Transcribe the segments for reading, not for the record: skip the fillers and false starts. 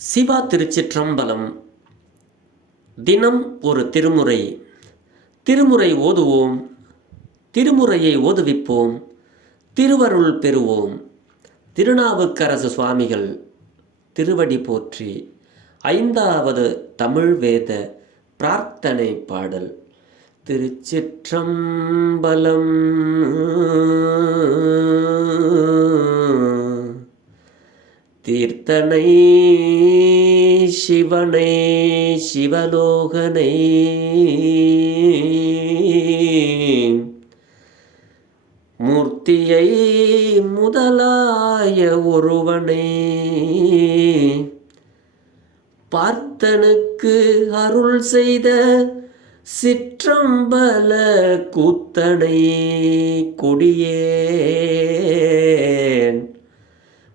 சிவா திருச்சிற்றம்பலம். தினம் ஒரு திருமுறை. திருமுறை ஓதுவோம், திருமுறையை ஓதுவிப்போம், திருவருள் பெறுவோம். திருநாவுக்கரசு சுவாமிகள் திருவடி போற்றி. 5வது தமிழ் வேத பிரார்த்தனை பாடல். திருச்சிற்றம்பலம். தீர்த்தனை சிவனை சிவலோகனை மூர்த்தியை முதலாய ஒருவனை பார்த்தனுக்கு அருள் செய்த சிற்றம்பல கூத்தனை கொடியேன்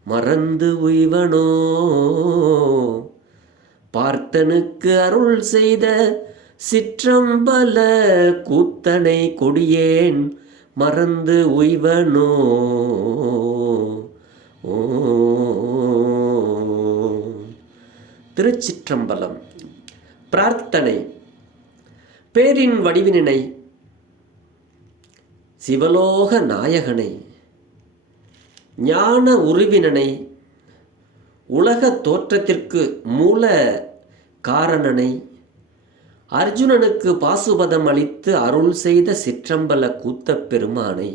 மறந்து உய்வனோ. பார்த்தனுக்கு அருள் செய்த சிற்றம்பல கூத்தனை கொடியேன் மறந்து உய்வனோ. திருச்சிற்றம்பலம். பிரார்த்தனை. பேரின் வடிவினை சிவலோக நாயகனை, ஞான உருவினனை, உலக தோற்றத்திற்கு மூல காரணனை, அர்ஜுனனுக்கு பாசுபதம் அளித்து அருள் செய்த சிற்றம்பல கூத்தப் பெருமானை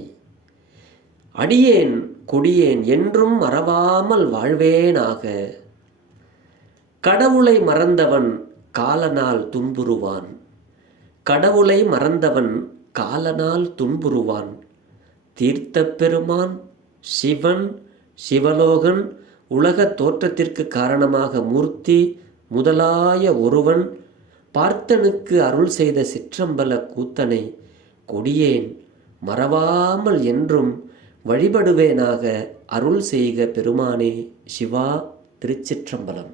அடியேன் கொடியேன் என்றும் மறவாமல் வாழ்வேனாக. கடவுளை மறந்தவன் காலனால் துன்புறுவான், கடவுளை மறந்தவன் காலனால் துன்புறுவான். தீர்த்த பெருமான் சிவன் சிவலோகன் உலக தோற்றத்திற்கு காரணமாக மூர்த்தி முதலாய ஒருவன் பார்த்தனுக்கு அருள் செய்த சிற்றம்பல கூத்தனை கொடியேன் மறவாமல் என்றும் வழிபடுவேனாக. அருள் செய்க பெருமானே. சிவா. திருச்சிற்றம்பலம்.